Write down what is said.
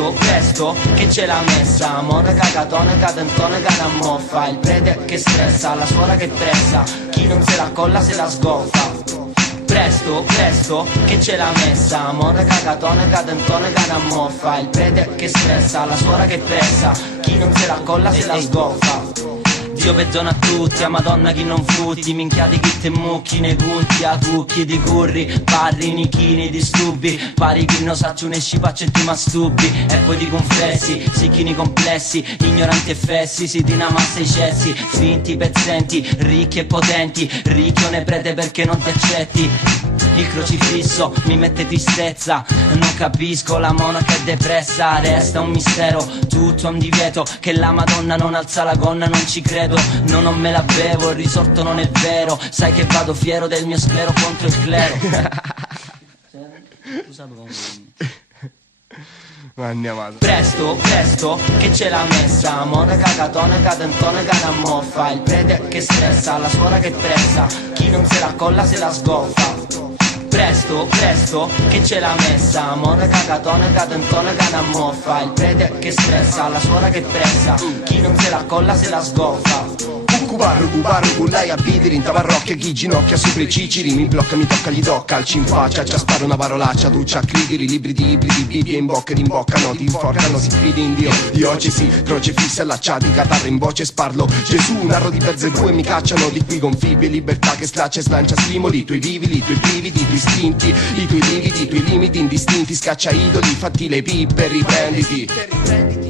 Presto, presto, che c'è la messa, mona cagatone, cadentone, canamoffa, il prete che stressa, la suora che pressa, chi non se la colla se la sgoffa. Presto, presto, che c'è la messa, mona cagatone, cadentone, canamoffa, il prete che stressa, la suora che pressa, chi non se la colla se la sgoffa. Dio perdona a tutti, a Madonna chi non frutti, minchiati chi te mucchi nei punti, a cucchi di curri, parri, nichini, disturbi, pari chi non sa ne scipaccia e ti masturbi, e poi ti confessi, sicchini complessi, ignoranti e fessi, si dinamassa i cessi, finti pezzenti, ricchi e potenti, ricchio ne prete perché non ti accetti. Il crocifisso mi mette tristezza, non capisco, la monaca è depressa, resta un mistero, tutto a un divieto, che la Madonna non alza la gonna, non ci credo, no, non me la bevo, il risorto non è vero, sai che vado fiero del mio sclero contro il clero. Ma andiamo avanti. Presto, presto, che c'è la messa, mona cagatone, cadentone, canamoffa, il prete che stressa, la suora che pressa, chi non se la colla se la sgoffa. Presto, presto, che c'è la messa, mona cagatone, cadentone, canamoffa, il prete che stressa, la suora che pressa, chi non se la colla se la sgoffa. Cubarro, bullai a bidiri in tavarrocchia, chi ginocchia sopra i ciciri, mi blocca, mi tocca, gli tocca, calci in faccia, ci spara una parolaccia, duccia a cridiri, libri di ibridi, bibbie in bocca ed imboccano, ti inforcano, si fidi in Dio, diocesi, croce fisse allacciati, catarre in voce, sparlo, Gesù, narro di Berzebù e mi cacciano, di qui gonfibi, libertà che slaccia e slancia stimoli, i tuoi vividi, i tuoi brividi, i tuoi istinti, i tuoi lividi, i tuoi limiti indistinti, scaccia idoli, fatti le pippe, riprenditi.